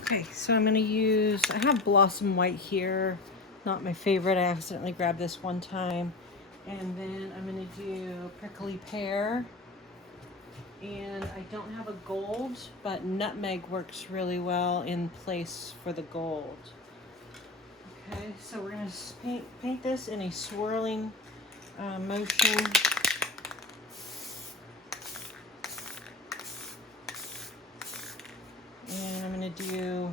Okay, so I'm gonna use, I have Blossom White here. Not my favorite, I accidentally grabbed this one time. And then I'm gonna do Prickly Pear. And I don't have a gold, but nutmeg works really well in place for the gold. Okay, so we're gonna paint this in a swirling motion. And I'm gonna do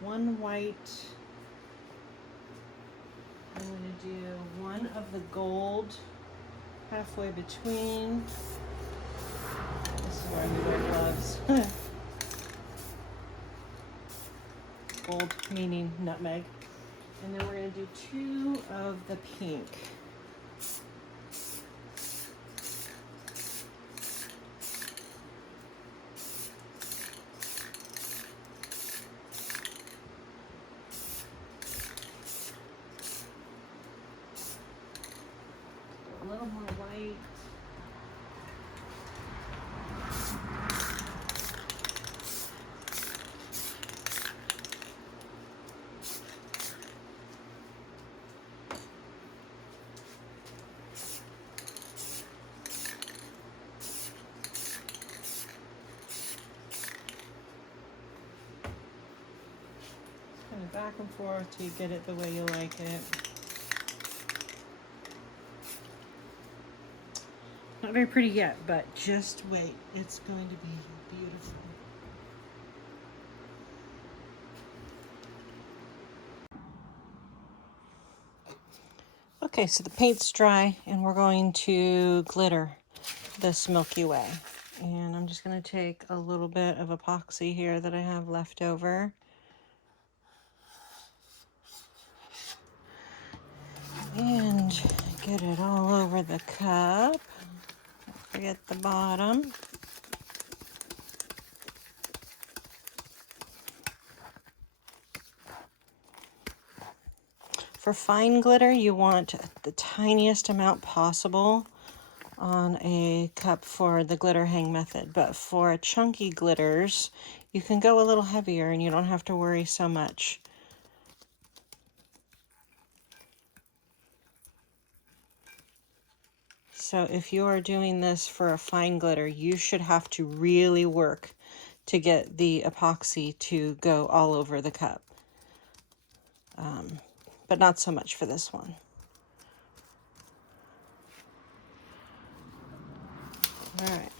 one white. I'm gonna do one of the gold halfway between. This is where I wear gloves. Gold meaning nutmeg. And then we're gonna do two of the pink. A little more white. Kind of back and forth till you get it the way you like it. Not very pretty yet, but just wait. It's going to be beautiful. Okay, so the paint's dry and we're going to glitter this Milky Way. And I'm just going to take a little bit of epoxy here that I have left over. And get it all over the cup. Don't forget the bottom. For fine glitter, you want the tiniest amount possible on a cup for the glitter hang method. But for chunky glitters, you can go a little heavier and you don't have to worry so much. So if you are doing this for a fine glitter, you should have to really work to get the epoxy to go all over the cup. But not so much for this one. All right,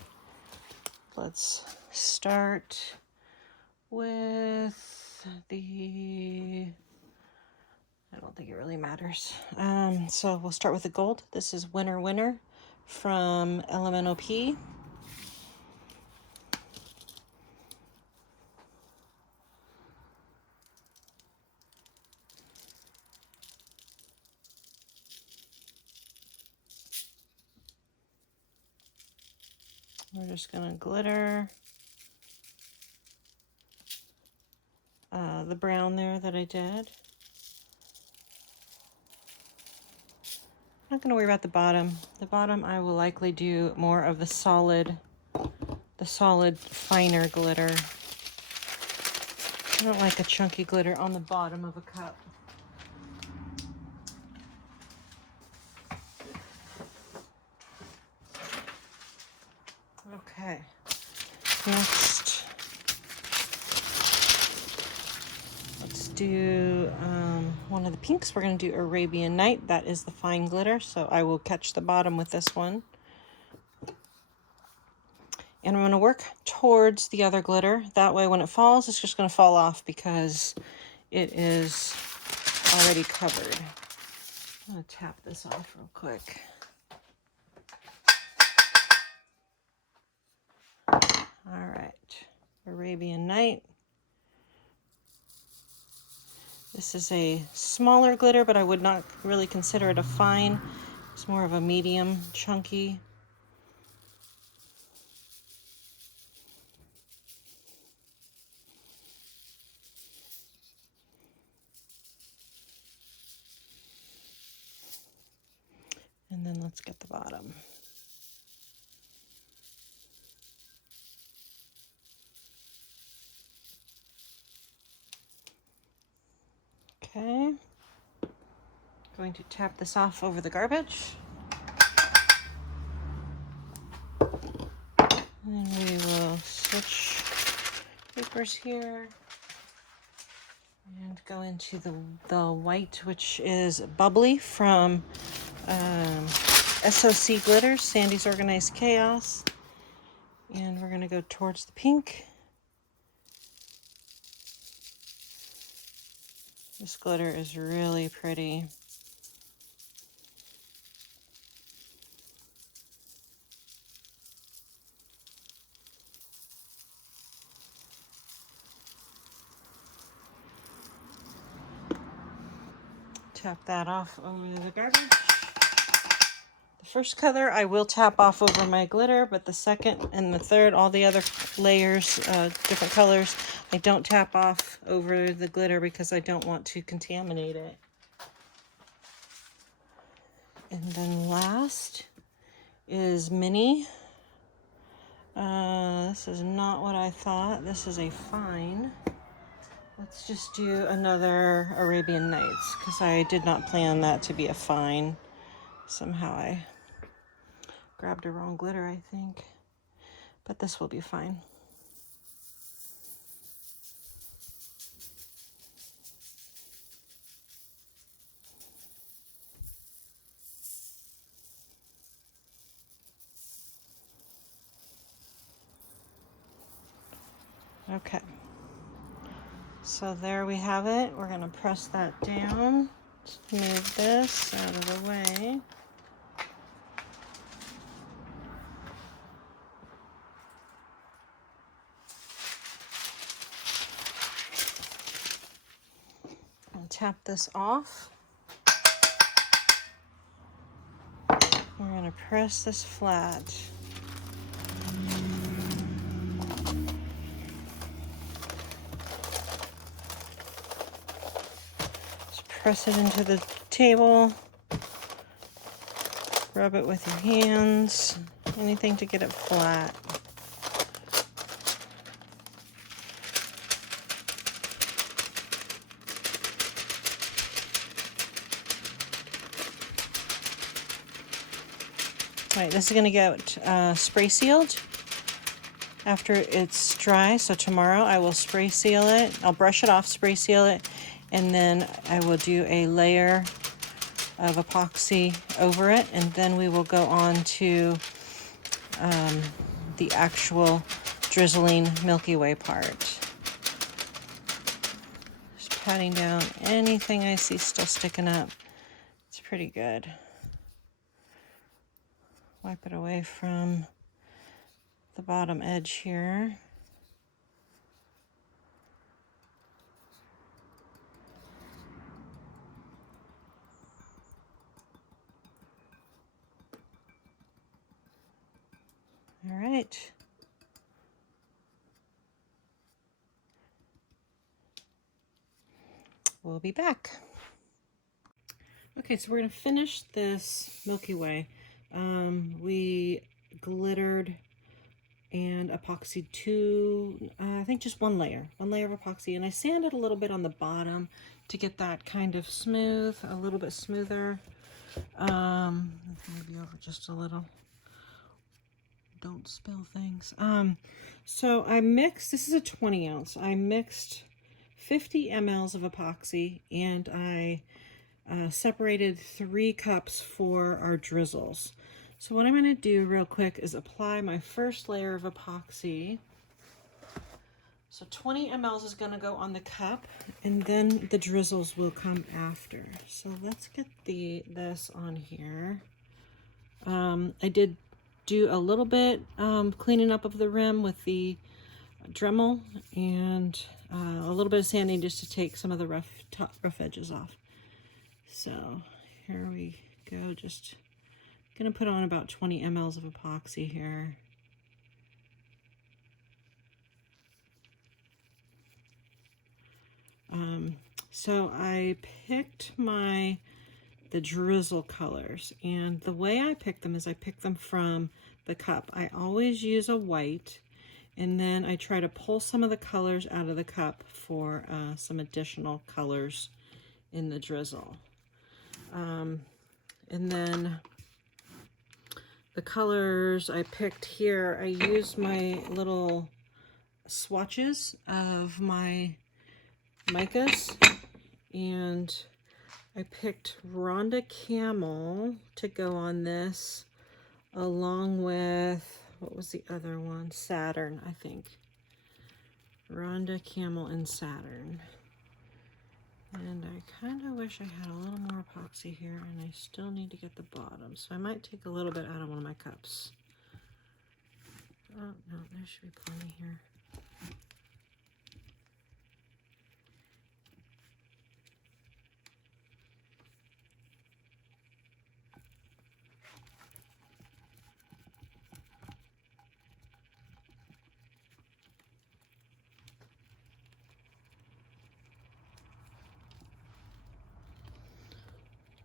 let's start with the, I don't think it really matters. So we'll start with the gold. This is Winner Winner from Elemental P. We're just gonna glitter the brown there that I did. I'm not gonna worry about the bottom. The bottom I will likely do more of the solid finer glitter. I don't like a chunky glitter on the bottom of a cup. Okay, next let's do one of the pinks. We're going to do Arabian Night. That is the fine glitter, so I will catch the bottom with this one. And I'm going to work towards the other glitter. That way when it falls, it's just going to fall off because it is already covered. I'm going to tap this off real quick. All right, Arabian Night. This is a smaller glitter, but I would not really consider it a fine. It's more of a medium, chunky. And then let's get the bottom. going to tap this off over the garbage. And then we will switch papers here and go into the white, which is Bubbly from SOC Glitters, Sandy's Organized Chaos. And we're going to go towards the pink. This glitter is really pretty. Tap that off over the garbage. The first color I will tap off over my glitter, but the second and the third, all the other layers, different colors, I don't tap off over the glitter because I don't want to contaminate it. And then last is Mini. This is not what I thought. This is a fine. Let's just do another Arabian Nights because I did not plan that to be a fine. Somehow I grabbed a wrong glitter, I think. But this will be fine. Okay. So there we have it. We're going to press that down. Just move this out of the way. I'll tap this off. We're going to press this flat. Just press it into the table. Rub it with your hands. Anything to get it flat. All right, this is going to get spray sealed after it's dry. So tomorrow I will spray seal it. I'll brush it off, spray seal it, and then I will do a layer of epoxy over it, and then we will go on to the actual drizzling Milky Way part. Just patting down anything I see still sticking up. It's pretty good. Wipe it away from the bottom edge here. All right. We'll be back. Okay, so we're going to finish this Milky Way. We glittered and epoxied I think just one layer of epoxy, and I sanded a little bit on the bottom to get that kind of smooth, a little bit smoother. Maybe over just a little. Don't spill things. So I mixed, this is a 20 ounce. I mixed 50 mLs of epoxy, and I separated 3 cups for our drizzles. So what I'm going to do real quick is apply my first layer of epoxy. So 20 mLs is going to go on the cup, and then the drizzles will come after. So let's get this on here. I did do a little bit cleaning up of the rim with the Dremel, and a little bit of sanding just to take some of the rough edges off. So here we go. Just gonna put on about 20 mLs of epoxy here. So I picked the drizzle colors, and the way I pick them is I pick them from the cup. I always use a white, and then I try to pull some of the colors out of the cup for some additional colors in the drizzle. And then the colors I picked here, I used my little swatches of my micas, and I picked Rhonda Camel to go on this, along with, what was the other one? Saturn, I think. Rhonda Camel and Saturn. And I kind of wish I had a little more epoxy here, and I still need to get the bottom. So I might take a little bit out of one of my cups. Oh, no, there should be plenty here.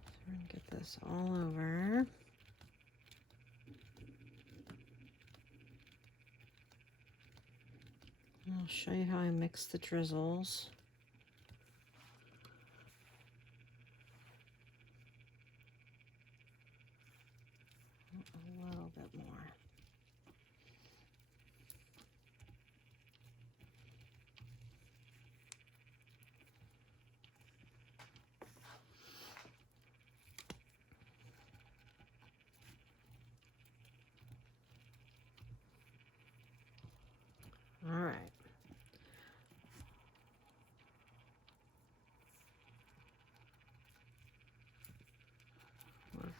So we're going to get this all over. I'll show you how I mix the drizzles. A little bit more. All right.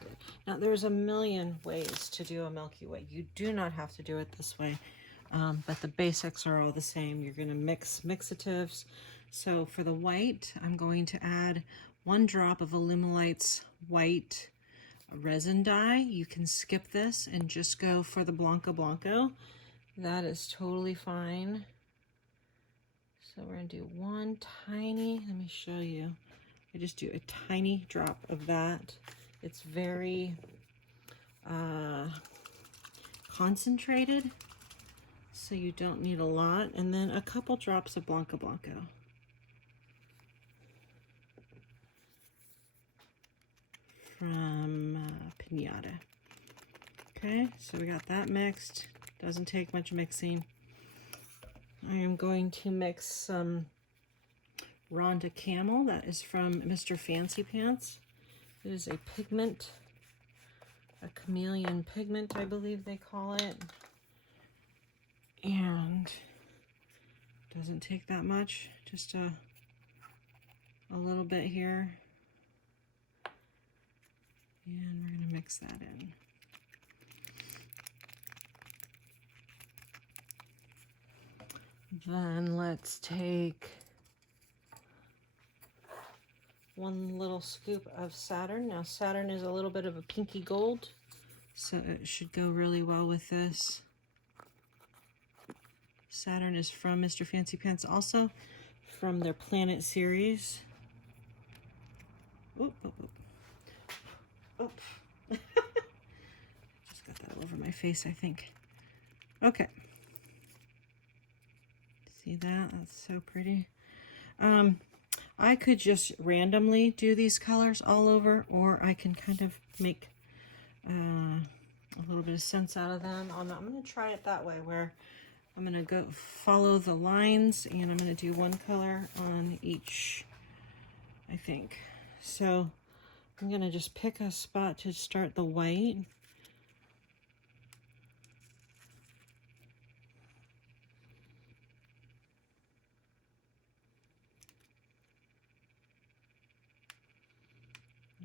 Good. Now there's a million ways to do a Milky Way. You do not have to do it this way, but the basics are all the same. You're going to mix mixatives. So for the white, I'm going to add 1 drop of Illumilite's white resin dye. You can skip this and just go for the Blanco Blanco. That is totally fine. So we're going to do one tiny, let me show you. I just do a tiny drop of that. It's very concentrated, so you don't need a lot. And then a couple drops of Blanco Blanco. From Pinata. Okay, so we got that mixed. Doesn't take much mixing. I am going to mix some Rhonda Camel. That is from Mr. Fancy Pants. It is a pigment, a chameleon pigment, I believe they call it. And doesn't take that much, just a little bit here. And we're going to mix that in. Then let's take 1 little scoop of Saturn. Now Saturn is a little bit of a pinky gold, so it should go really well with this. Saturn is from Mr. Fancy Pants, also from their Planet series. Oop, oop, oop. Oop. Just got that all over my face, I think. Okay. See that? That's so pretty. I could just randomly do these colors all over, or I can kind of make a little bit of sense out of them. I'm going to try it that way, where I'm going to go follow the lines, and I'm going to do one color on each, I think. So I'm going to just pick a spot to start the white.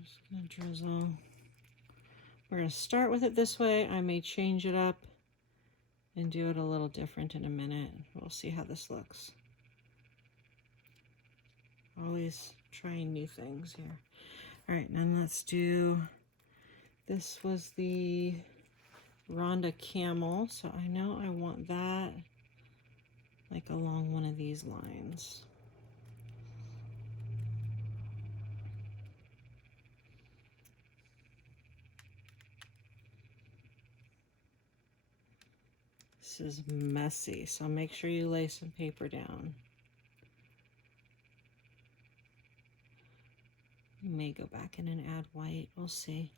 Just gonna drizzle. We're gonna start with it this way. I may change it up and do it a little different in a minute. We'll see how this looks. Always trying new things here. All right, now let's do, this was the Rhonda Camel, so I know I want that like along one of these lines. This is messy, so make sure you lay some paper down. May go back in and add white. We'll see.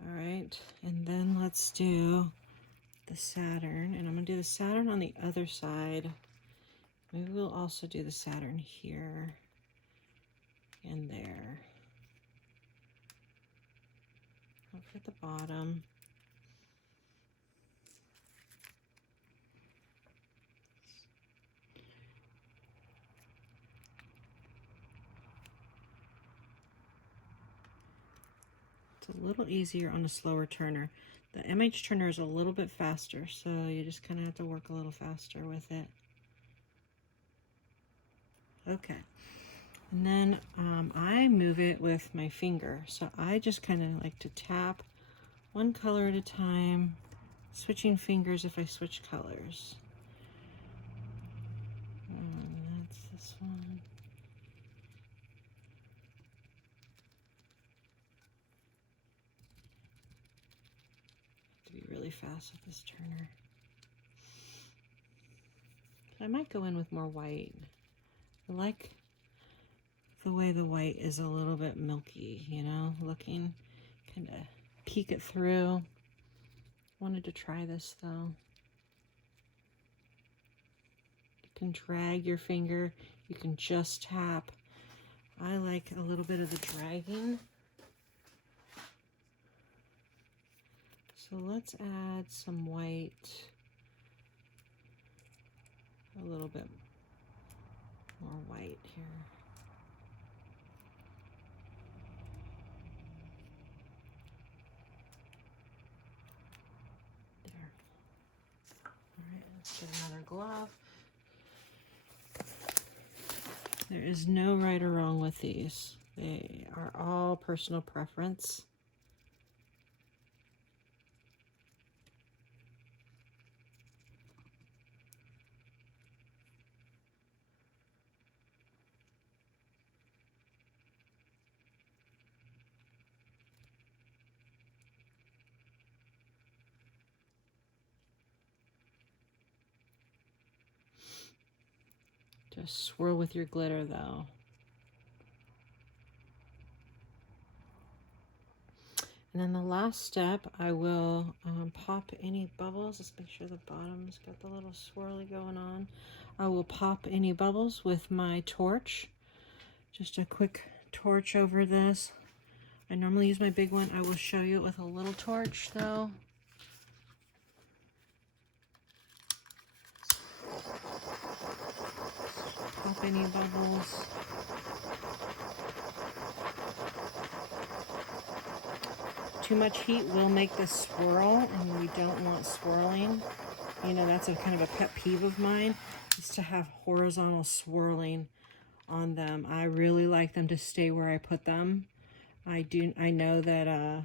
All right, and then let's do the Saturn, and I'm gonna do the Saturn on the other side. Maybe we'll also do the Saturn here and there. Don't forget the bottom. It's a little easier on a slower turner. The MH turner is a little bit faster, so you just kind of have to work a little faster with it. Okay, and then I move it with my finger, so I just kind of like to tap one color at a time, switching fingers if I switch colors. That's this one. To be really fast with this turner. I might go in with more white. I like the way the white is a little bit milky, you know, looking, kind of peek it through. Wanted to try this though. You can drag your finger, you can just tap. I like a little bit of the dragging. So let's add some white, a little bit more white here. There. All right, let's get another glove. There is no right or wrong with these. They are all personal preference. Just swirl with your glitter though. And then the last step, I will pop any bubbles. Let's make sure the bottom's got the little swirly going on. I will pop any bubbles with my torch. Just a quick torch over this. I normally use my big one. I will show you it with a little torch though. Pop any bubbles. Too much heat will make this swirl, and we don't want swirling. You know, that's a kind of a pet peeve of mine, is to have horizontal swirling on them. I really like them to stay where I put them. I know that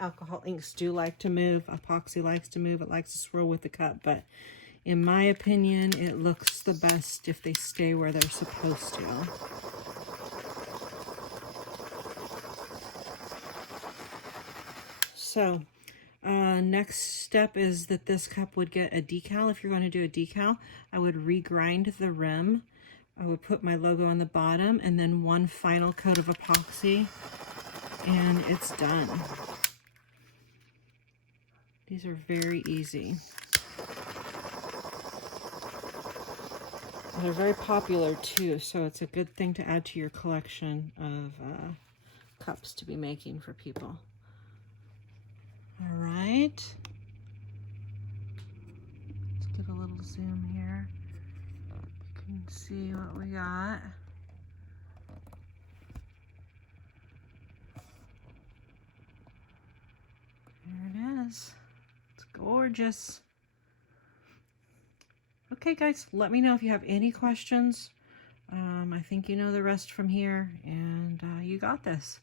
alcohol inks do like to move. Epoxy likes to move. It likes to swirl with the cup, but in my opinion, it looks the best if they stay where they're supposed to. So next step is that this cup would get a decal. If you're going to do a decal, I would regrind the rim. I would put my logo on the bottom and then one final coat of epoxy, and it's done. These are very easy. They're very popular too, so it's a good thing to add to your collection of cups to be making for people. All right. Let's get a little zoom here. You can see what we got. There it is. It's gorgeous. Okay, guys, let me know if you have any questions. I think you know the rest from here, and you got this.